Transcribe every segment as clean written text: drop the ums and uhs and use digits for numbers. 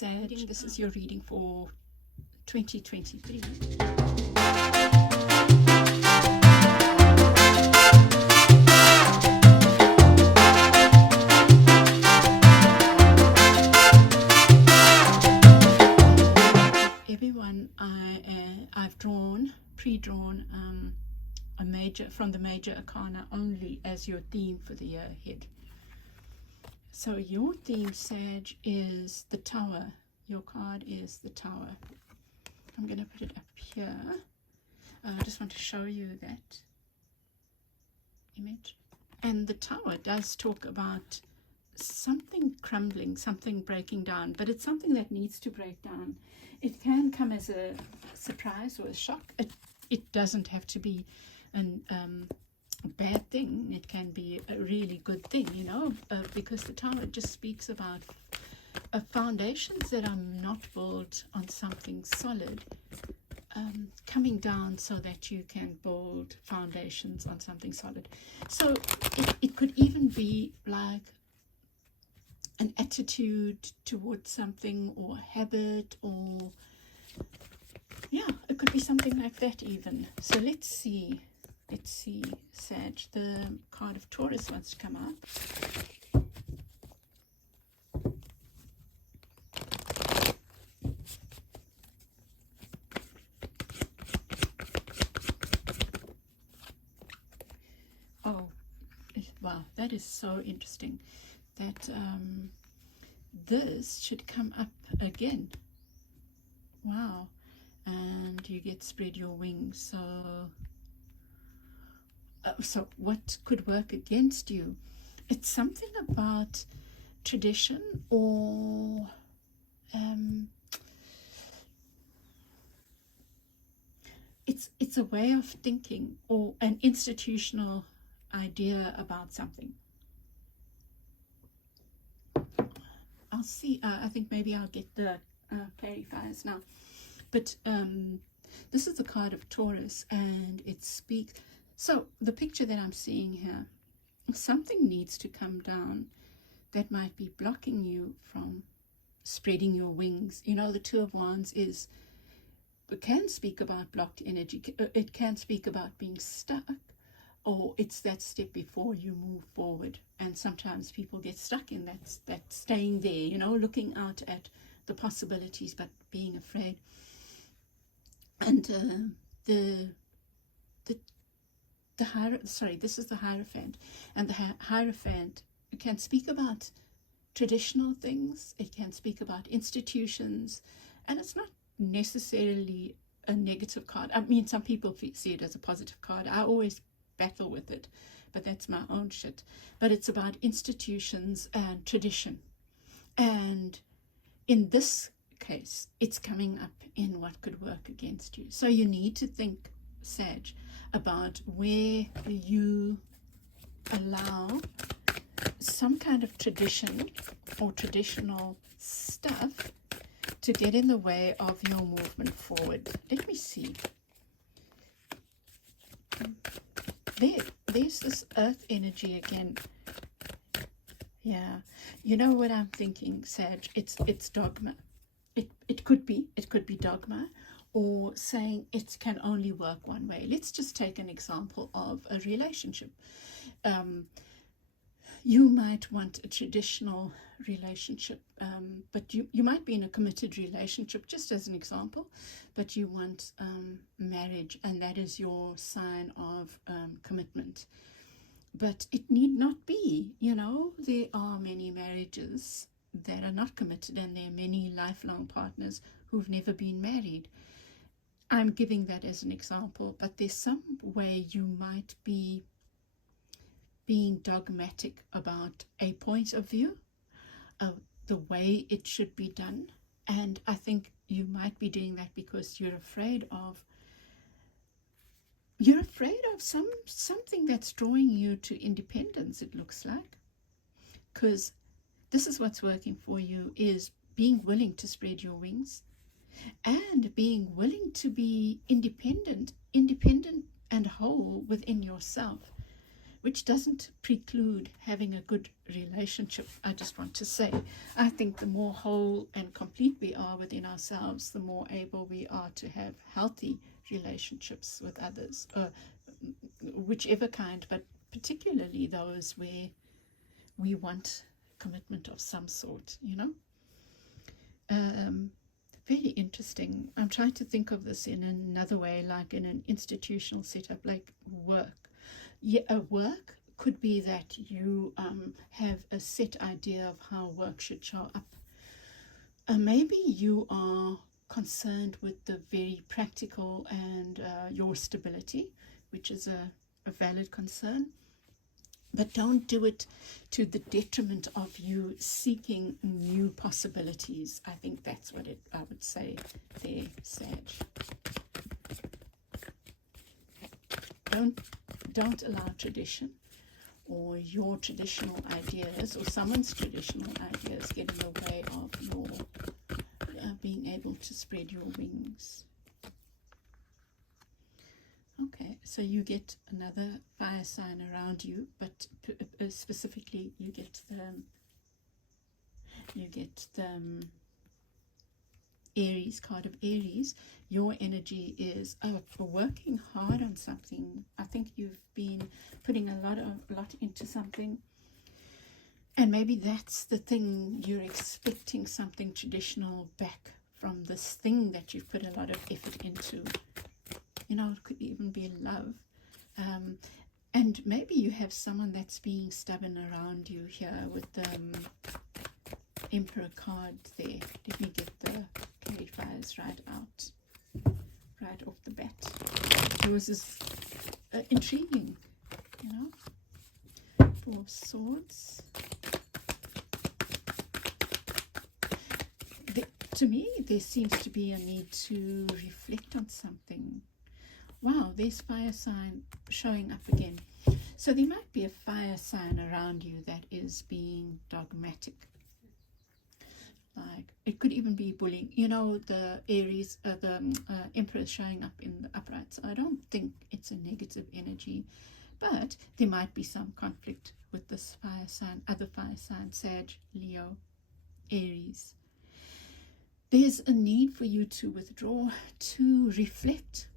Sag. This is your reading for 2023. Everyone, I've pre-drawn a major from the major arcana only as your theme for the year ahead. So your theme, Sag, is the Tower. Your card is the Tower. I'm going to put it up here. I just want to show you that image. And the Tower does talk about something crumbling, something breaking down, but it's something that needs to break down. It can come as a surprise or a shock. It doesn't have to be a bad thing. It can be a really good thing, you know, because the Tower just speaks about foundations that are not built on something solid, coming down so that you can build foundations on something solid. So it could even be like an attitude towards something, or a habit, or yeah, it could be something like that even. So let's see, Sag. The card of Taurus wants to come out. Oh, wow, that is so interesting that this should come up again. Wow. And you get spread your wings. So what could work against you? It's something about tradition, or it's a way of thinking, or an institutional idea about something. I'll see. I think maybe I'll get the clarifiers now. But this is the card of Taurus, and it speaks. So the picture that I'm seeing here, something needs to come down that might be blocking you from spreading your wings. You know, the Two of Wands it can speak about blocked energy. It can speak about being stuck, or it's that step before you move forward. And sometimes people get stuck in that staying there, you know, looking out at the possibilities but being afraid. And this is the Hierophant, and the Hierophant can speak about traditional things. It can speak about institutions, and it's not necessarily a negative card. I mean, some people see it as a positive card. I always battle with it, but that's my own shit. But it's about institutions and tradition, and in this case, it's coming up in what could work against you. So you need to think, Sag, about where you allow some kind of tradition or traditional stuff to get in the way of your movement forward. Let me see. There's this earth energy again. Yeah, you know what I'm thinking, Sag? It's dogma. It could be dogma, or saying it can only work one way. Let's just take an example of a relationship. You might want a traditional relationship, but you might be in a committed relationship, just as an example, but you want marriage, and that is your sign of commitment. But it need not be, you know. There are many marriages that are not committed, and there are many lifelong partners who've never been married. I'm giving that as an example, but there's some way you might be being dogmatic about a point of view, the way it should be done. And I think you might be doing that because you're afraid of something that's drawing you to independence, it looks like. Because this is what's working for you, is being willing to spread your wings and being willing to be independent and whole within yourself. which doesn't preclude having a good relationship. I just want to say, I think the more whole and complete we are within ourselves, the more able we are to have healthy relationships with others, whichever kind, but particularly those where we want commitment of some sort, you know. Very interesting. I'm trying to think of this in another way, like in an institutional setup, like work. Yeah, a work could be that you have a set idea of how work should show up. Maybe you are concerned with the very practical and your stability, which is a valid concern. But don't do it to the detriment of you seeking new possibilities. I think that's what I would say there, Sag. Don't allow tradition or your traditional ideas or someone's traditional ideas get in the way of your being able to spread your wings. Okay, so you get another fire sign around you, but specifically you get the Aries card of Aries. Your energy is for working hard on something. I think you've been putting a lot into something, and maybe that's the thing, you're expecting something traditional back from this thing that you've put a lot of effort into. You know, it could even be love. And maybe you have someone that's being stubborn around you here with the Emperor card there. Let me get the clarifiers right off the bat. Yours is intriguing, you know. 4 of Swords. To me, there seems to be a need to reflect on something. Wow, there's fire sign showing up again. So there might be a fire sign around you that is being dogmatic. Like, it could even be bullying. You know, the Aries, the Emperor is showing up in the upright. So I don't think it's a negative energy. But there might be some conflict with this fire sign, other fire sign, Sag, Leo, Aries. There's a need for you to withdraw, to reflect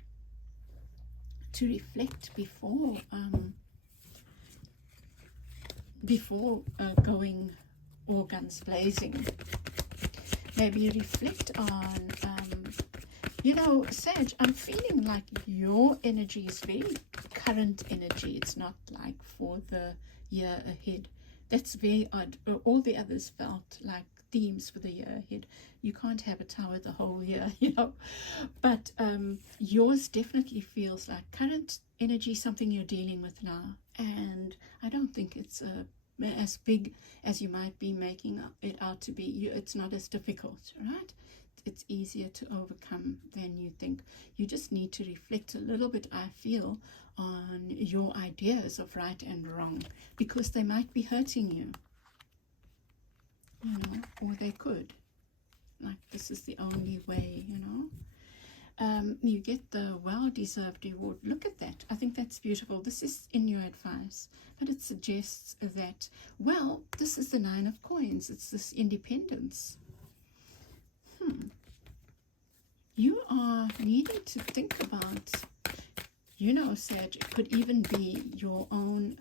before going all guns blazing. Maybe reflect on, you know, Sag, I'm feeling like your energy is very current energy. It's not like for the year ahead. That's very odd. All the others felt like themes for the year ahead. You can't have a tower the whole year, you know. But yours definitely feels like current energy, something you're dealing with now. And I don't think it's as big as you might be making it out to be. It's not as difficult, right? It's easier to overcome than you think. You just need to reflect a little bit, I feel, on your ideas of right and wrong, because they might be hurting you. You know, or they could. Like, this is the only way, you know. You get the well-deserved reward. Look at that. I think that's beautiful. This is in your advice, but it suggests that, well, this is the 9 of Coins. It's this independence. You are needing to think about, you know, Sag, it could even be your own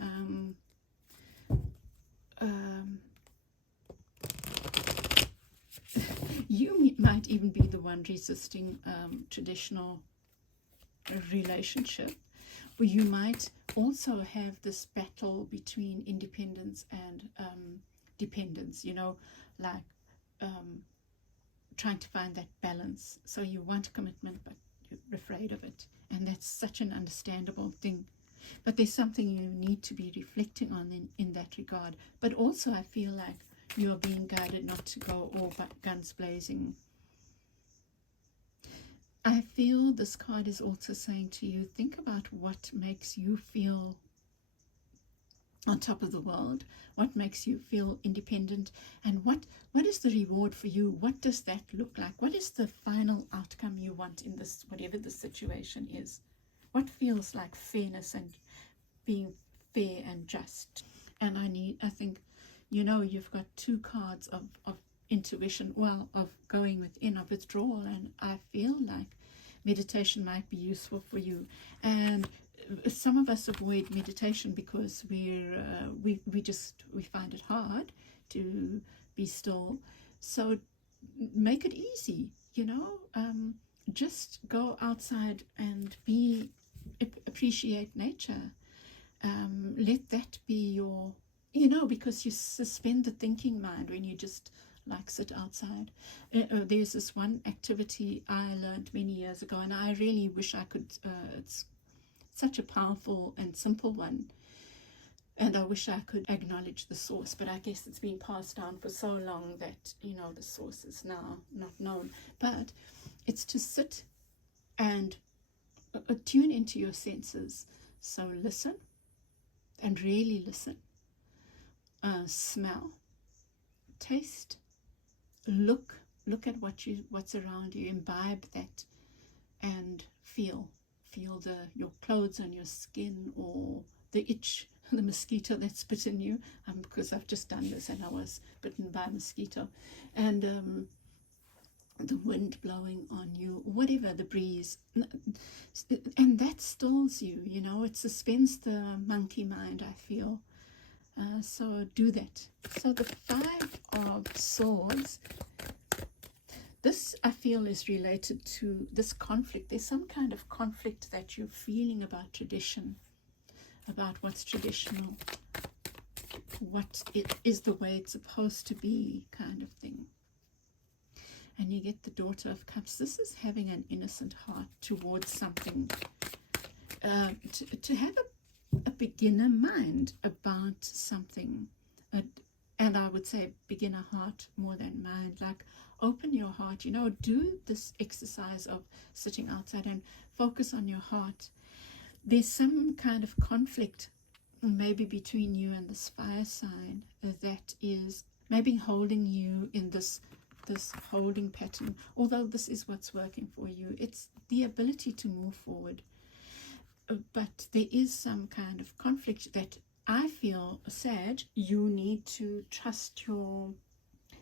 you might even be the one resisting traditional relationship, or you might also have this battle between independence and dependence, you know, like trying to find that balance. So you want commitment, but you're afraid of it, and that's such an understandable thing. But there's something you need to be reflecting on in that regard. But also I feel like you're being guided not to go all guns blazing. I feel this card is also saying to you, think about what makes you feel on top of the world, what makes you feel independent, and what is the reward for you? What does that look like? What is the final outcome you want in this, whatever the situation is? What feels like fairness and being fair and just. And I think, you know, you've got two cards of intuition, well, of going within, of withdrawal, and I feel like meditation might be useful for you. And some of us avoid meditation because we find it hard to be still. So make it easy, you know. Just go outside and appreciate nature. Let that be your, you know, because you suspend the thinking mind when you just like sit outside. There's this one activity I learned many years ago, and I really wish I could, it's such a powerful and simple one, and I wish I could acknowledge the source, but I guess it's been passed down for so long that, you know, the source is now not known. But it's to sit and tune into your senses. So listen, and really listen. Smell, taste, look at what's around you, imbibe that, and feel your clothes on your skin, or the itch, the mosquito that's bitten you, because I've just done this and I was bitten by a mosquito, and the wind blowing on you, whatever, the breeze, and that stills you, you know, it suspends the monkey mind, I feel. So do that. So the Five of Swords, this I feel is related to this conflict. There's some kind of conflict that you're feeling about tradition, about what's traditional, what it is the way it's supposed to be, kind of thing. And you get the Daughter of Cups. This is having an innocent heart towards something, to have a beginner mind about something, and I would say beginner heart more than mind. Like, open your heart, you know, do this exercise of sitting outside and focus on your heart. There's some kind of conflict maybe between you and this fire sign that is maybe holding you in this holding pattern, although this is what's working for you. It's the ability to move forward. But there is some kind of conflict that I feel, Sag, you need to trust your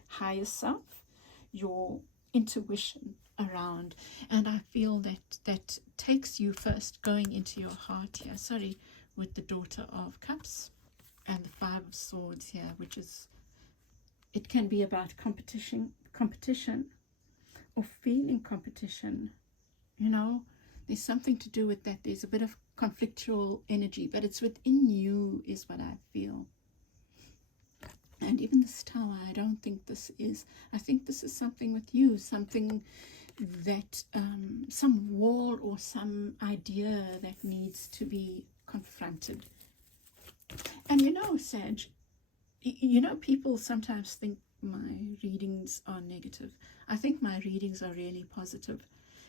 higher self, your intuition around. And I feel that takes you first going into your heart here. Sorry, with the Daughter of Cups and the Five of Swords here, which is, it can be about competition or feeling competition, you know. There's something to do with that. There's a bit of conflictual energy, but it's within you is what I feel. And even this Tower, I don't think this is. I think this is something with you, something that, some wall or some idea that needs to be confronted. And you know, Sag, you know, people sometimes think my readings are negative. I think my readings are really positive,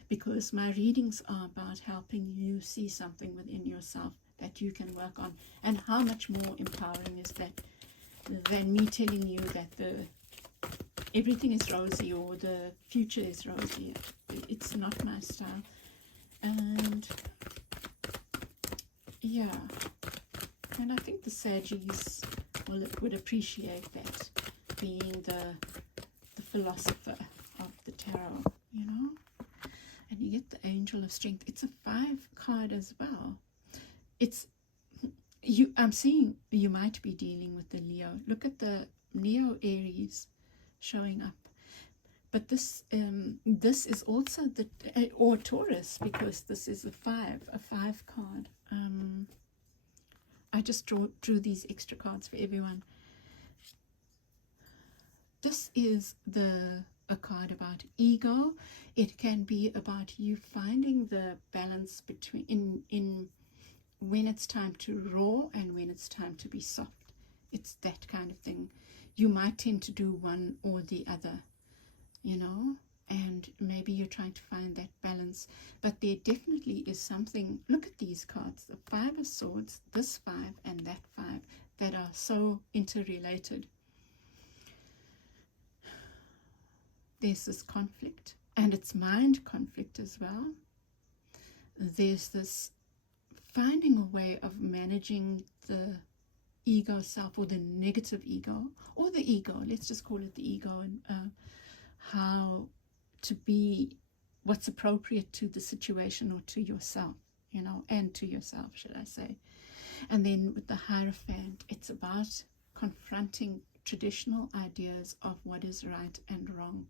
because my readings are about helping you see something within yourself that you can work on. And how much more empowering is that than me telling you that everything is rosy or the future is rosy. It's not my style. And yeah, and I think the Saggies would appreciate that, being the philosopher of the tarot, you know. And you get the Angel of Strength. It's a 5 card as well. It's you. I'm seeing you might be dealing with the Leo. Look at the Leo Aries showing up. But this is also the or Taurus, because this is a 5 card. I just drew these extra cards for everyone. This is a card about ego. It can be about you finding the balance between in when it's time to roar and when it's time to be soft. It's that kind of thing. You might tend to do one or the other, you know, and maybe you're trying to find that balance. But there definitely is something. Look at these cards, the 5 of Swords, this 5 and that 5, that are so interrelated. There's this conflict, and it's mind conflict as well. There's this finding a way of managing the ego self, or the negative ego, or the ego, let's just call it the ego, and how to be what's appropriate to the situation, or to yourself, and to yourself, should I say. And then with the Hierophant, it's about confronting traditional ideas of what is right and wrong.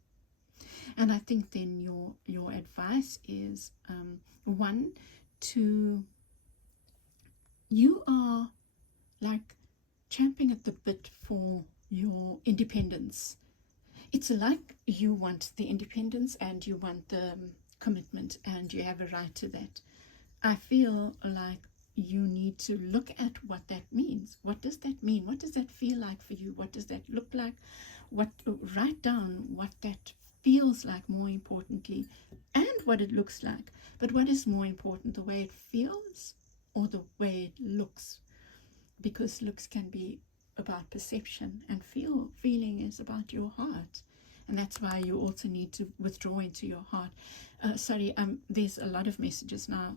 And I think then your advice is, one, you are like champing at the bit for your independence. It's like you want the independence and you want the commitment, and you have a right to that. I feel like you need to look at what that means. What does that mean? What does that feel like for you? What does that look like? Write down what that feels like, more importantly, and what it looks like. But what is more important, the way it feels or the way it looks? Because looks can be about perception, and feeling is about your heart. And that's why you also need to withdraw into your heart. There's a lot of messages now,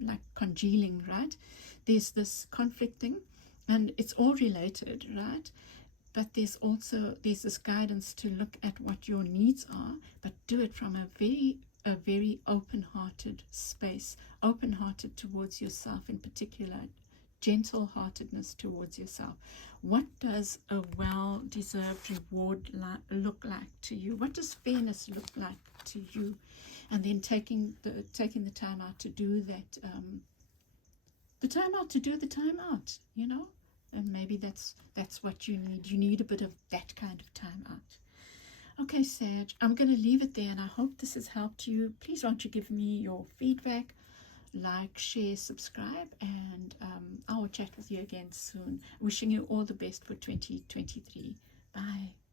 like congealing, right? There's this conflict thing, and it's all related, right? But there's this guidance to look at what your needs are, but do it from a very open-hearted space, open-hearted towards yourself in particular, gentle-heartedness towards yourself. What does a well-deserved reward look like to you? What does fairness look like to you? And then taking the time out to do that, the time out, and maybe that's what you need. You need a bit of that kind of time out. Okay, Sag, I'm going to leave it there, and I hope this has helped you. Please won't you give me your feedback, like, share, subscribe, and I will chat with you again soon. Wishing you all the best for 2023. Bye.